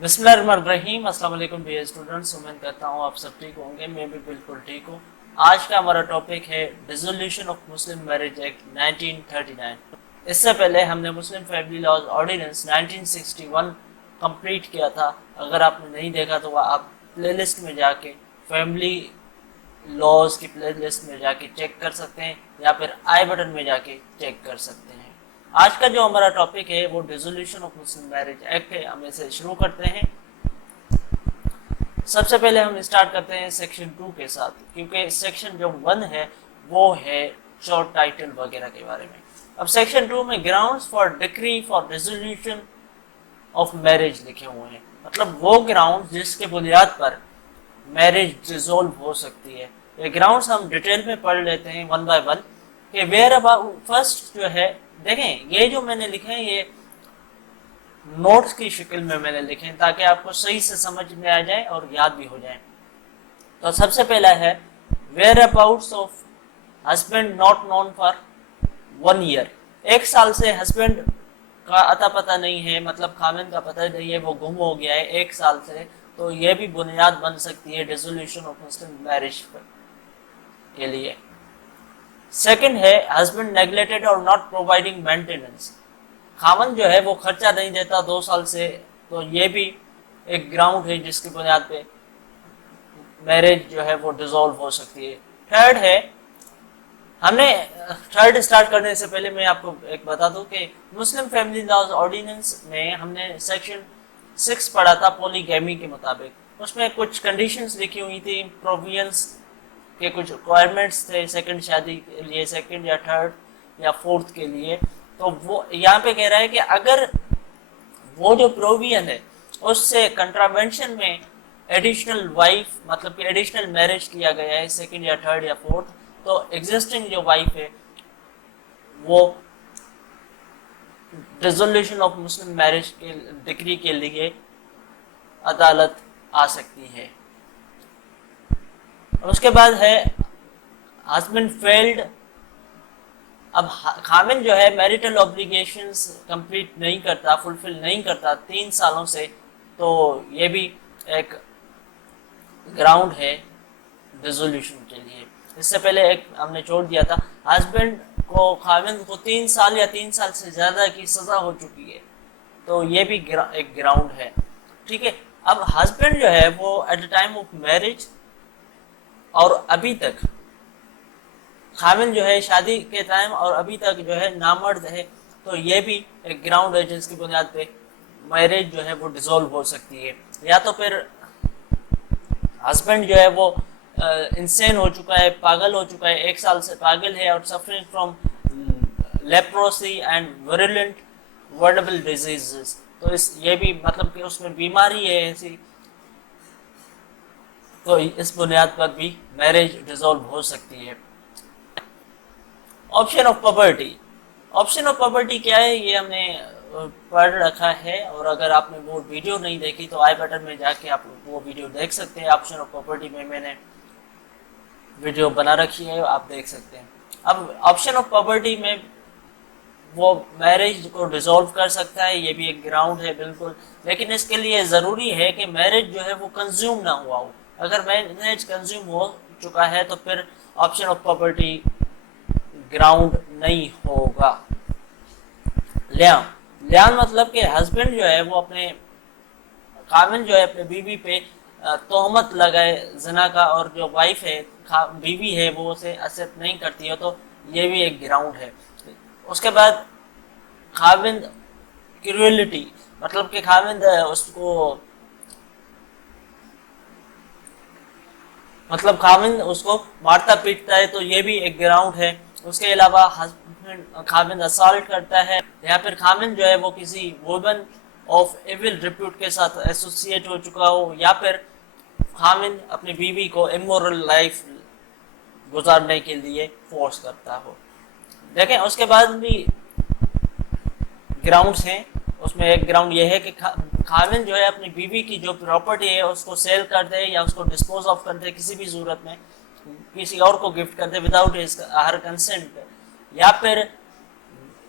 بسم اللہ الرحمن الرحیم۔ السلام علیکم ڈیئر اسٹوڈنٹس، امید کرتا ہوں آپ سب ٹھیک ہوں گے، میں بھی بالکل ٹھیک ہوں۔ آج کا ہمارا ٹاپک ہے resolution of Muslim marriage act 1939۔ اس سے پہلے ہم نے Muslim family laws ordinance 1961 complete کیا تھا۔ اگر آپ نے نہیں دیکھا تو وہ آپ پلے لسٹ میں جا کے فیملی لاز کی پلے لسٹ میں جا کے چیک کر سکتے ہیں، یا پھر آئی بٹن میں جا کے چیک کر سکتے ہیں۔ آج کا جو ہمارا ٹاپک ہے وہ resolution of Muslim marriage act ہے۔ ہم اسے شروع کرتے ہیں۔ سب سے پہلے ہم اسٹارٹ کرتے ہیں سیکشن 2 کے ساتھ، کیونکہ سیکشن جو 1 ہے وہ ہے شارٹ ٹائٹل وغیرہ کے بارے میں۔ اب سیکشن 2 میں grounds for ڈکری for resolution of marriage لکھے ہوئے ہیں، مطلب وہ گراؤنڈ جس کے بنیاد پر میرج ریزولو ہو سکتی ہے۔ یہ گراؤنڈز ہم ڈیٹیل میں پڑھ لیتے ہیں ون بائی ون کہ ویئر اباؤٹ فرسٹ جو ہے، دیکھیں یہ جو میں نے لکھے ہیں یہ نوٹس کی شکل میں نے لکھے ہیں تاکہ آپ کو صحیح سے سمجھ میں آ جائے اور یاد بھی ہو جائے۔ تو سب سے پہلا ہے whereabouts of husband not known for 1 year. 1 سال سے ہسبینڈ کا اتا پتہ نہیں ہے، مطلب خامند کا پتہ نہیں ہے، وہ گم ہو گیا ہے 1 سال سے، تو یہ بھی بنیاد بن سکتی ہے ریزولوشن آف مسلم میرج کے لیے۔ سیکنڈ ہے ہسبینڈ نیگلیکٹڈ اور ناٹ پرووائڈنگ مینٹیننس۔ خاوند جو ہے وہ خرچہ نہیں دیتا 2 سال سے، تو یہ بھی ایک گراؤنڈ ہے جس کی بنیاد پہ میرج جو ہے وہ ڈیزولو ہو سکتی ہے۔ تھرڈ ہے، ہم نے تھرڈ اسٹارٹ کرنے سے پہلے میں آپ کو ایک بتا دوں کہ مسلم فیملی لاز آرڈیننس میں ہم نے سیکشن 6 پڑھا تھا پولی گیمی کے مطابق۔ اس میں کچھ کنڈیشنز لکھی ہوئی تھی، پروویژنس کے کچھ ریکوائرمنٹس تھے سیکنڈ شادی کے لیے، سیکنڈ یا تھرڈ یا فورتھ کے لیے۔ تو وہ یہاں پہ کہہ رہا ہے کہ اگر وہ جو پروویژن ہے اس سے کنٹراوینشن میں ایڈیشنل وائف، مطلب کہ ایڈیشنل میرج کیا گیا ہے سیکنڈ یا تھرڈ یا فورتھ، تو ایگزسٹنگ جو وائف ہے وہ ریزولوشن آف مسلم میرج کے ڈگری کے لیے عدالت آ سکتی ہے۔ اور اس کے بعد ہے ہسبینڈ فیلڈ۔ اب خامن جو ہے میریٹل اوبلیگیشنز کمپلیٹ نہیں کرتا، فلفل نہیں کرتا 3 سالوں سے، تو یہ بھی ایک گراؤنڈ ہے ریزولوشن کے لیے۔ اس سے پہلے ایک ہم نے چھوڑ دیا تھا، ہسبینڈ کو خامن کو 3 سال یا 3 سال سے زیادہ کی سزا ہو چکی ہے، تو یہ بھی ایک گراؤنڈ ہے، ٹھیک ہے۔ اب ہسبینڈ جو ہے وہ at a time of marriage اور ابھی تک، خامن جو ہے شادی کے ٹائم اور ابھی تک جو ہے نامرد ہے، تو یہ بھی ایک گراؤنڈ ہے جس کی بنیاد پہ میرج جو ہے وہ ڈیزولو ہو سکتی ہے۔ یا تو پھر ہسبینڈ جو ہے وہ انسین ہو چکا ہے، پاگل ہو چکا ہے، 1 سال سے پاگل ہے اور سفرنگ فرام لیپروسی اینڈ ویرولنٹ ورڈبل ڈیزیزز، تو یہ بھی مطلب کہ اس میں بیماری ہے ایسی، تو اس بنیاد پر بھی میرج ڈیزولو ہو سکتی ہے۔ Option of property. Option of property کیا ہے یہ ہم نے پڑھ رکھا ہے، اور اگر آپ نے وہ ویڈیو نہیں دیکھی تو آئی بٹن میں جا کے آپ وہ ویڈیو دیکھ سکتے ہیں۔ آپشن آف پراپرٹی میں نے ویڈیو بنا رکھی ہے، آپ دیکھ سکتے ہیں۔ اب آپشن آف پراپرٹی میں وہ میرج کو ڈیزولو کر سکتا ہے، یہ بھی ایک گراؤنڈ ہے بالکل، لیکن اس کے لیے ضروری ہے کہ میرج جو ہے وہ کنزیوم نہ ہوا ہو۔ اگر میرج کنزیوم ہو چکا ہے تو پھر آپشن آف پراپرٹی گراؤنڈ نہیں ہوگا۔ لیان مطلب کہ ہسبینڈ جو ہے وہ اپنے خامن جو ہے اپنے بیوی پہ تہمت لگائے زنا کا، اور جو وائف ہے بیوی ہے وہ اسے ایکسپٹ نہیں کرتی ہے، تو یہ بھی ایک گراؤنڈ ہے۔ اس کے بعد خاوند کریولٹی، مطلب کہ خاوند اس کو مارتا پیٹتا ہے، تو یہ بھی ایک گراؤنڈ ہے۔ اس کے علاوہ خاوند اسالٹ کرتا ہے، یا پھر خاوند جو ہے وہ کسی وومن آف ایول ریپیوٹ کے ساتھ ایسوسیٹ ہو چکا ہو، یا پھر خاوند اپنی بیوی کو امورل لائف گزارنے کے لیے فورس کرتا ہو۔ دیکھیں اس کے بعد بھی گراؤنڈز ہیں، اس میں ایک گراؤنڈ یہ ہے کہ خاوند جو ہے اپنی بیوی کی جو پراپرٹی ہے اس کو سیل کر دے، یا اس کو ڈسپوز آف کر دے، کسی بھی صورت میں کسی اور کو گفٹ کر دے وداؤٹ ہر کنسنٹ، یا پھر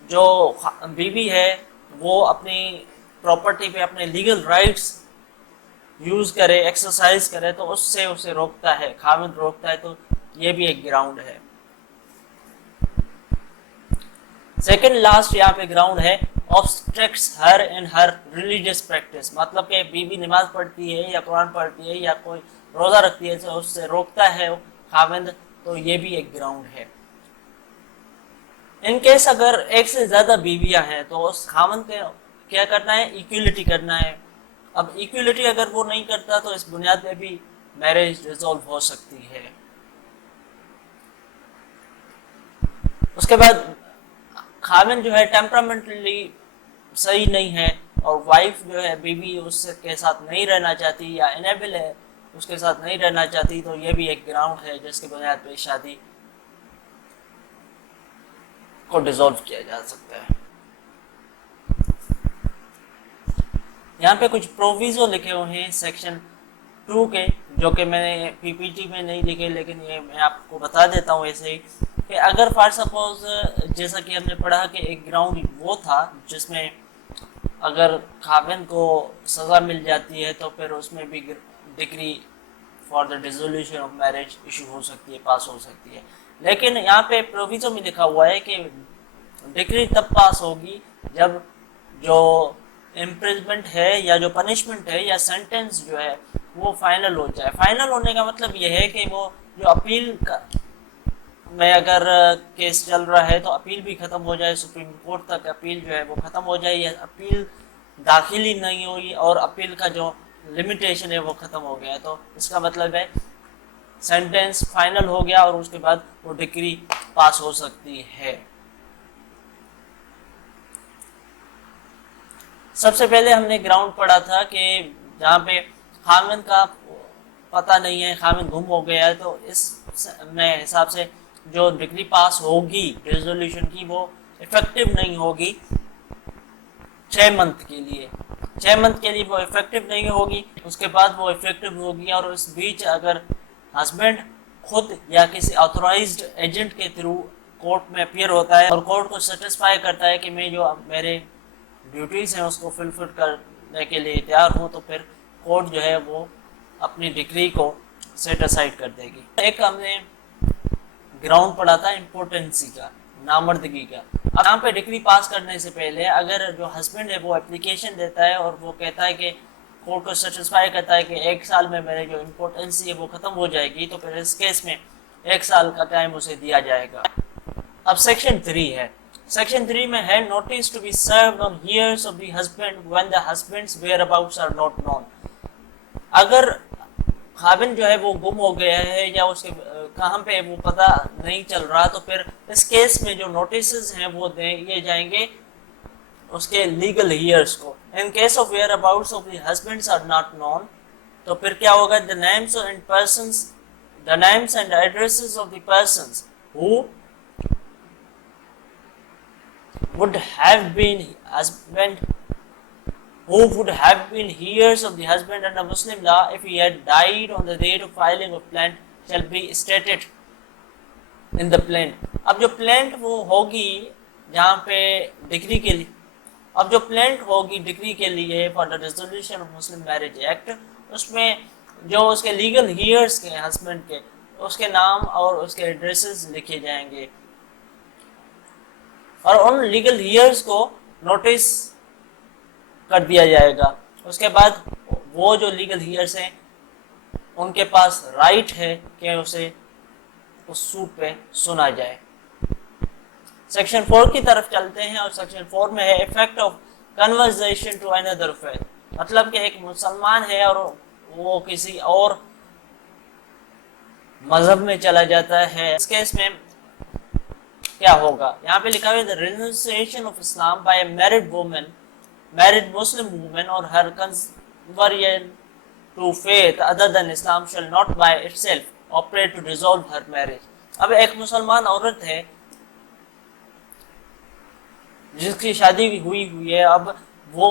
جو بیوی ہے وہ اپنی پراپرٹی پہ اپنے لیگل رائٹس یوز کرے، ایکسرسائز کرے تو اس سے اسے روکتا ہے، خاوند روکتا ہے، تو یہ بھی ایک گراؤنڈ ہے۔ سیکنڈ لاسٹ یہاں پہ گراؤنڈ ہے obstructs her in her religious practice، مطلب کہ بیوی نماز پڑھتی ہے یا قرآن پڑھتی ہے یا کوئی روزہ رکھتی ہے تو اس سے روکتا ہے خاوند، تو یہ بھی ایک گراؤنڈ ہے۔ ان کیس اگر ایک سے زیادہ بیویاں ہیں تو اس خاوند کے کیا کرنا ہے، ایکویلٹی کرنا ہے۔ اب ایکویلٹی اگر وہ نہیں کرتا تو اس بنیاد پہ بھی میرج ریزولو ہو سکتی ہے۔ اس کے بعد خاوند جو ہے ٹیمپرامنٹلی صحیح نہیں ہے اور وائف جو ہے بیوی اس کے ساتھ نہیں رہنا چاہتی یا انیبل ہے اس کے ساتھ نہیں رہنا چاہتی، تو یہ بھی ایک گراؤنڈ ہے جس کی بنیاد پہ شادی کو ڈیزولو کیا جا سکتا ہے۔ یہاں پہ کچھ پروویزو لکھے ہوئے ہیں سیکشن 2 کے، جو کہ میں نے پی پی ٹی میں نہیں لکھے، لیکن یہ میں آپ کو بتا دیتا ہوں ایسے ہی کہ اگر فار سپوز جیسا کہ ہم نے پڑھا کہ ایک گراؤنڈ وہ تھا جس میں اگر خاوند کو سزا مل جاتی ہے تو پھر اس میں بھی degree for the dissolution of marriage issue ہو سکتی ہے، پاس ہو سکتی ہے، لیکن یہاں پہ پروویزو میں لکھا ہوا ہے کہ ڈگری تب پاس ہوگی جب جو امپریزمنٹ ہے یا جو پنشمنٹ ہے یا سینٹنس جو ہے وہ فائنل ہو جائے۔ فائنل ہونے کا مطلب یہ ہے کہ وہ جو اپیل میں اگر کیس چل رہا ہے تو اپیل بھی ختم ہو جائے، سپریم کورٹ تک اپیل جو ہے وہ ختم ہو جائے، یا اپیل داخل ہی نہیں ہوئی اور اپیل کا جو لمیٹیشن ہے وہ ختم ہو گیا، تو اس کا مطلب ہے سینٹنس فائنل ہو گیا اور اس کے بعد وہ ڈگری پاس ہو سکتی ہے۔ سب سے پہلے ہم نے گراؤنڈ پڑھا تھا کہ جہاں پہ خاوند کا پتہ نہیں ہے، خاوند گم ہو گیا ہے، تو اس میں حساب سے جو ڈگری پاس ہوگی ریزولوشن کی وہ افیکٹو نہیں ہوگی 6 منتھ کے لیے، 6 منتھ کے لیے وہ افیکٹو نہیں ہوگی، اس کے بعد وہ افیکٹو ہوگی، اور اس بیچ اگر ہسبینڈ خود یا کسی آتھورائزڈ ایجنٹ کے تھرو کورٹ میں اپیئر ہوتا ہے اور کورٹ کو سیٹسفائی کرتا ہے کہ میں جو میرے ڈیوٹیز ہیں اس کو فلفل کرنے کے لیے تیار ہوں، تو پھر کورٹ جو ہے وہ اپنی ڈگری کو سیٹ اسائڈ کر دے گی۔ ایک ہم نے گراؤنڈ پڑھا تھا امپورٹنسی کا، نامردگی کا۔ اب یہاں پہ ڈگری پاس کرنے سے پہلے اگر جو ہسبینڈ ہے وہ اپلیکیشن دیتا ہے اور وہ کہتا ہے کہ کورٹ کو سیٹسفائی کرتا ہے کہ 1 سال میں میرے جو امپورٹنسی ہے وہ ختم ہو جائے گی، تو پھر اس کیس میں 1 سال کا ٹائم اسے دیا جائے گا۔ اب سیکشن 3 ہے، سیکشن 3 میں ہے notice to be served on heirs of the husband when the husband's whereabouts are not known. اگر خاوند جو ہے وہ گم ہو گیا ہے یا اس کے کہاں پہ وہ پتہ نہیں چل رہا، تو پھر اس کیس میں جو نوٹسز ہیں وہ دیے جائیں گے اس کے لیگل ہیئرز کو۔ In case of whereabouts of the husband's are not known, تو پھر کیا ہوگا، the names and addresses of the persons who would have been heirs of the husband under Muslim law if he had died on the date of filing of plaint shall be stated in the plaint۔ اب جو planet وہ ہوگی جہاں پہ degree کے لیے، اب جو پلینٹ ہوگی ڈگری کے لیے for the resolution of Muslim marriage act, اس میں جو اس کے لیگل ہیئرس کے ہسبینڈ کے اس کے نام اور اس کے ایڈریسز لکھے جائیں گے، اور ان لیگل ہیئرس کو نوٹس کر دیا جائے گا۔ اس کے بعد وہ جو لیگل ہیئرس ہیں ان کے پاس رائٹ ہے کہ اسے اس سوٹ پہ سنا جائے۔ سیکشن 4 کی طرف چلتے ہیں، اور سیکشن 4 میں ہے effect of conversion to another faith, مطلب کہ ایک مسلمان ہے اور وہ کسی اور مذہب میں چلا جاتا ہے، اس کیس میں کیا ہوگا۔ یہاں پہ لکھا ہوا ہے renunciation of Islam by a married Muslim woman or her conversion to faith other than Islam shall not by itself operate to dissolve her marriage. اب ایک مسلمان عورت ہے جس کی شادی ہوئی ہے، اب وہ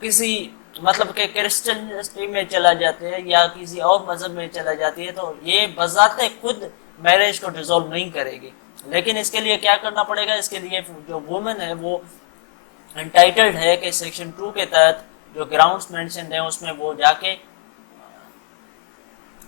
کسی مطلب کہ کرسچنٹی میں چلا جاتے ہیں یا کسی اور مذہب میں چلا جاتی ہے، تو یہ بذات خود میرج کو ڈیزولو نہیں کرے گی، لیکن اس کے لیے کیا کرنا پڑے گا، اس کے لیے جو وومن ہے وہ انٹائٹلڈ ہے کہ سیکشن 2 کے تحت جو گراؤنڈز مینشنڈ ہیں اس میں وہ جا کے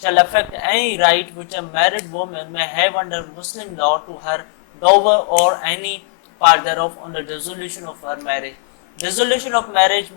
shall affect any right which a married woman may have under Muslim law to her dower or any part thereof on the dissolution of her marriage. Dissolution of marriage